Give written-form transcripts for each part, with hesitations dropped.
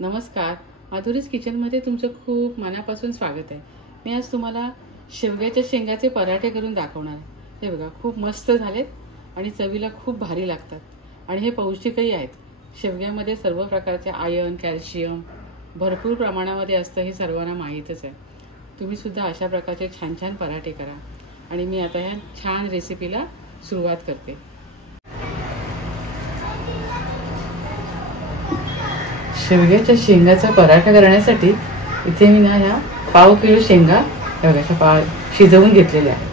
नमस्कार, माधुरीज किचनमध्ये तुमचं खूप मनापासून स्वागत आहे। मी आज तुम्हाला शेवग्याच्या शेंगाचे पराठे करून दाखवणार आहे। हे बघा, खूप मस्त झालेत आणि चवीला खूप भारी लागतात आणि हे पौष्टिकही आहेत। शेवग्यामध्ये सर्व प्रकारचे आयर्न, कॅल्शियम भरपूर प्रमाणामध्ये असतं, हे सर्वांना माहीतच आहे। तुम्ही सुद्धा अशा प्रकारचे छान छान पराठे करा आणि मी आता ह्या छान रेसिपीला सुरुवात करते। शेवग्याच्या शेंगाचा पराठा करण्यासाठी इथे मी ना ह्या पाव किलो शेंगा बघा शिजवून घेतलेल्या आहेत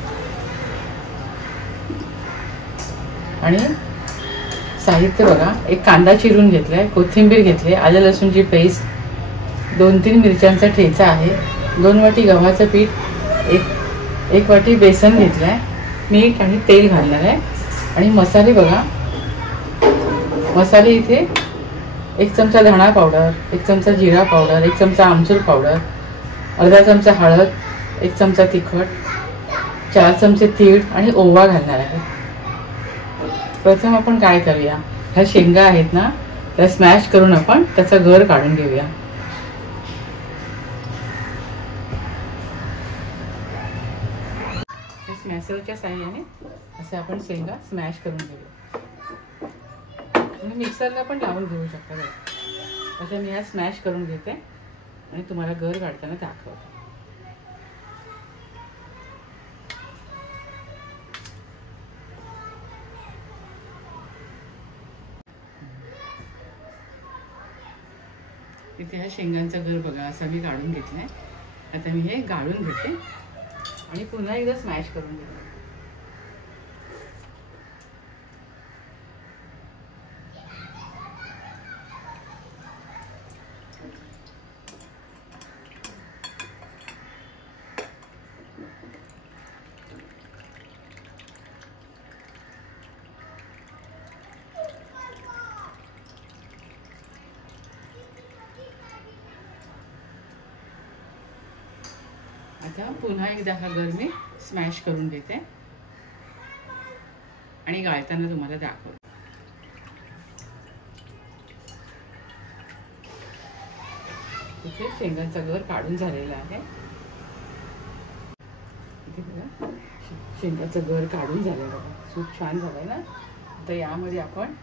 आणि साहित्य बघा, एक कांदा चिरून घेतलाय, कोथिंबीर घेतली, आलं लसूणची पेस्ट, 2-3 मिरच्यांचा ठेचा आहे, 2 वाटी गव्हाचं पीठ, एक वाटी बेसन घेतलाय, मीठ आणि तेल घालणार आहे। आणि मसाले बघा, मसाले इथे 1 चमचा धणा पावडर, 1 चमचा जिरा पावडर, 1 चमचा आमचूर पावडर, अर्धा चमचा हळद, 1 चमचा तिखट, 4 चमचे तीळ आणि ओवा घालणार आहे। प्रथम आपण काय करूया, ह्या शेंगा आहेत ना, त्या स्मॅश करून आपण त्याचा गर काढून घेऊया। स्मॅशरच्या साहाय्याने असे आपण शेंगा स्मॅश करून घेऊया। तुम्ही मिक्सरला पण लावून घेऊ शकता। अशा मी ह्या स्मॅश करून घेते आणि तुम्हाला गर काढताना दाखवते। इथे ह्या शेंगांचा गर बघा असा मी काढून घेतलाय। आता मी हे गाळून घेते आणि पुन्हा एकदा स्मॅश करून घेते। आता पुन्हा एकदा हा गर मी स्मॅश करून घेते आणि गाळताना तुम्हाला दाखवते। इथे शेंगांचा गर काढून झालेला आहे। इथे बघा, शेंगाचं गर काढून झालेलं आहे, खूप छान झालंय ना। आता यामध्ये आपण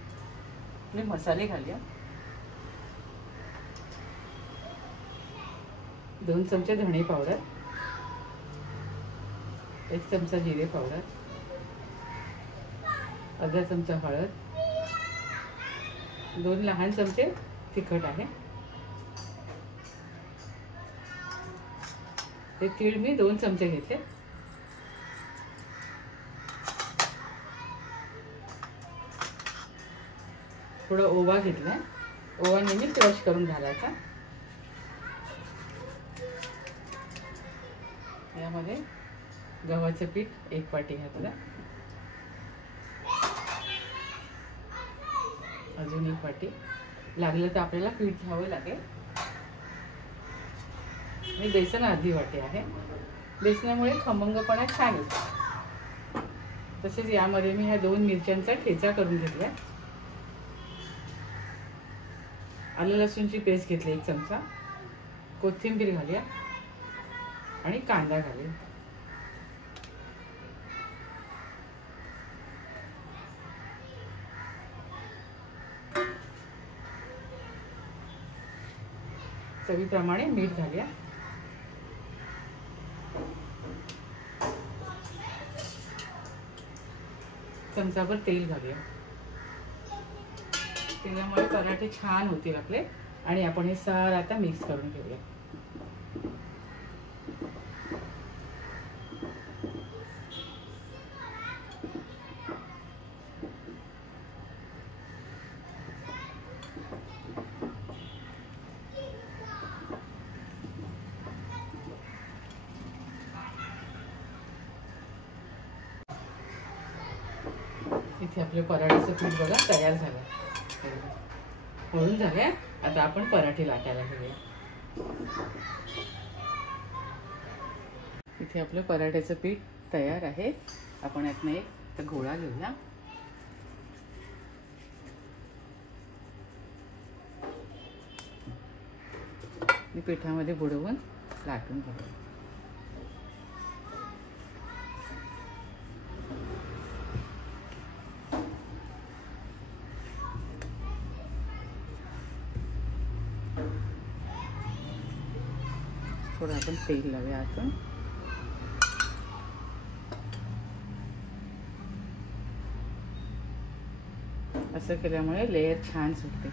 मसाले घालूया। 2 चमचे धणे पावडर, 1 चमचा जिरे पावडर, अर्धा चमचा हळद, 2 लहान चमचे तिखट आहे। हे तीळ मी 2 चमचे घेतले, थोडा ओवा घेतलाय, ओवा नेहमी क्रश करून घालायचा। यामध्ये गव्हाचं पीठ 1 वाटी घातलं, अजून 1 वाटी, लागलं तर आपल्याला पीठ घ्यावं लागेल। आणि बेसन अर्धी वाटी आहे, बेसनामुळे खमंगपणा छान येतो। तसेच यामध्ये मी ह्या 2 मिरच्यांचा ठेचा करून घेतलाय, आलं लसूणची पेस्ट घेतली 1 चमचा, कोथिंबीर घालूया आणि कांदा घालूया। चवीप्रमाणे मीठ घालूया, चमचाभर तेल घालूया। तेलामुळे पराठे छान होतील आपले आणि आपण हे सारं आता मिक्स करून घेऊया। इथे आपले पराठ्याचं पीठ बघा तयार झालं, होऊन झाले। आता आपण पराठे लाटायला घेऊया। इथे आपलं पराठ्याचं पीठ तयार आहे। आपण यातनं एक गोळा घेऊया। मी पिठामध्ये बुडवून लाटून घेते. थोडं आपण तेल लावूया आता. असं केल्यामुळे लेयर छान सुटते.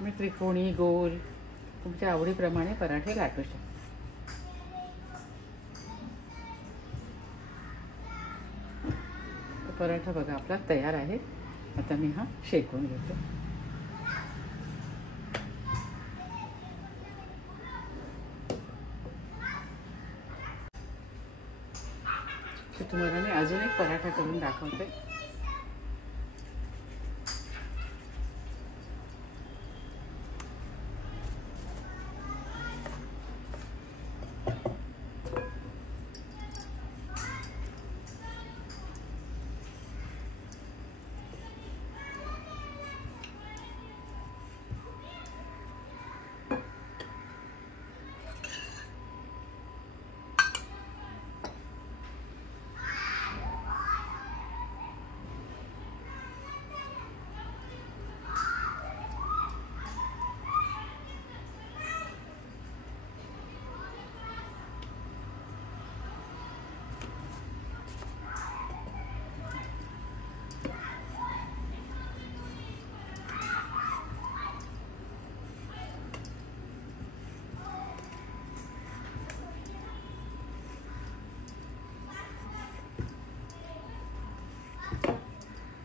मी त्रिकोणी, गोल तुमच्या आवडीप्रमाणे पराठे लाटू शकतो. पराठा बघा आपला तयार आहे. आता मी हा शेकून घेते. तुम्हाला मी अजून एक पराठा करून दाखवते.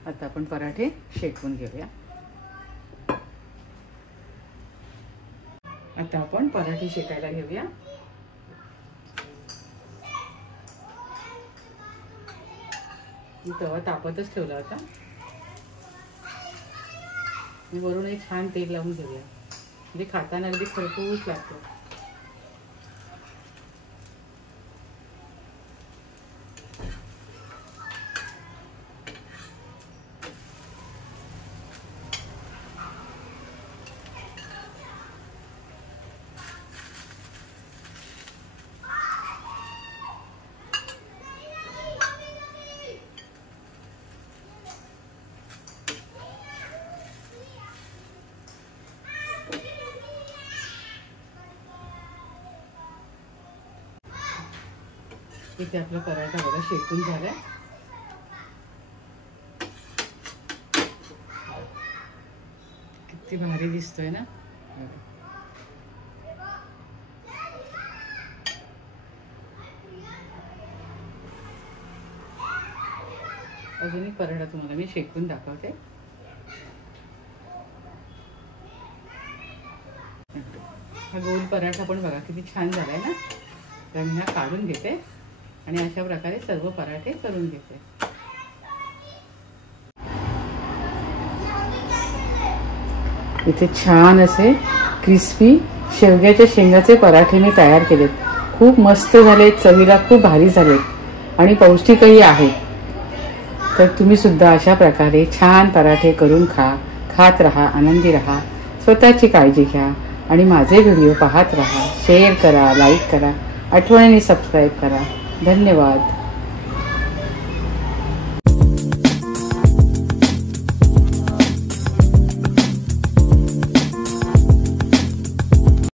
आता आपण पराठे शेकून घेऊया. आता आपण पराठे शेकायला घेऊया. मी तवा तापतच ठेवला होता. वरून एक छान तेल लावून घेऊया. म्हणजे खाताना अगदी खरपूस लागतो. इथे आपला पराठा बघा शेकून झालाय. किती भारी दिसतोय ना. अजून एक पराठा तुम्हाला मी शेकून दाखवते. हा गोल पराठा पण बघा किती छान झालाय ना. तर मी हा काढून घेते आणि अशा प्रकारे सर्व पराठे करून घेते. इथे छान असे क्रिस्पी शेवग्याच्या शेंगाचे पराठे मी तयार केलेत. खूप मस्त झालेत, चवीला खूप भारी झालेत आणि पौष्टिकही आहेत. तर तुम्ही सुद्धा अशा प्रकारे छान पराठे करून खात राहा, आनंदी राहा, स्वतःची काळजी घ्या आणि माझे व्हिडिओ पाहत राहा. शेअर करा, लाईक करा, आठवणीने सबस्क्राईब करा. धन्यवाद.